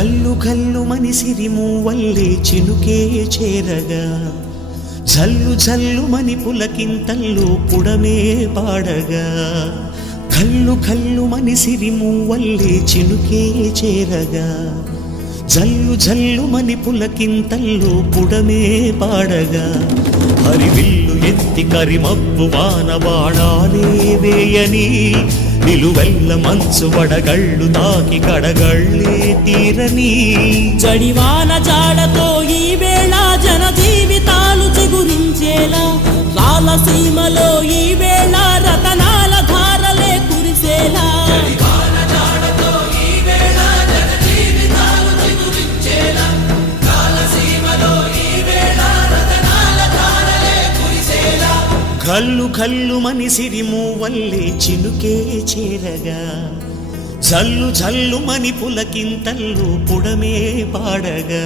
ఘల్లు ఘల్లు మని సిరిమూవల్లే చినుకే చేరగా జల్లు జల్లు మని పులకింతల్లో పుడమే పాడగా ఘల్లు ఘల్లు మని సిరిమూవల్లే చినుకే చేరగా జల్లు జల్లు మని పులకింతల్లో పుడమే పాడగా హరివిల్లు ఎత్తి కరిమబ్బు వాన బాణాలే వేయని నిలువెల్ల మంచు వడగళ్ళు తాకి కడగళ్ళే తీరని జడివాన జాడతో ఈ వేళ జన జీవితాలు చిగురించేలా రాలసీమలో ఈ వేళ రతనాల ధారలే కురిసేలా ఘల్లు ఘల్లు మని సిరిమూవల్లే చినుకే చేరగా జల్లు జల్లు మని పులకింతల్లు పుడమే పాడగా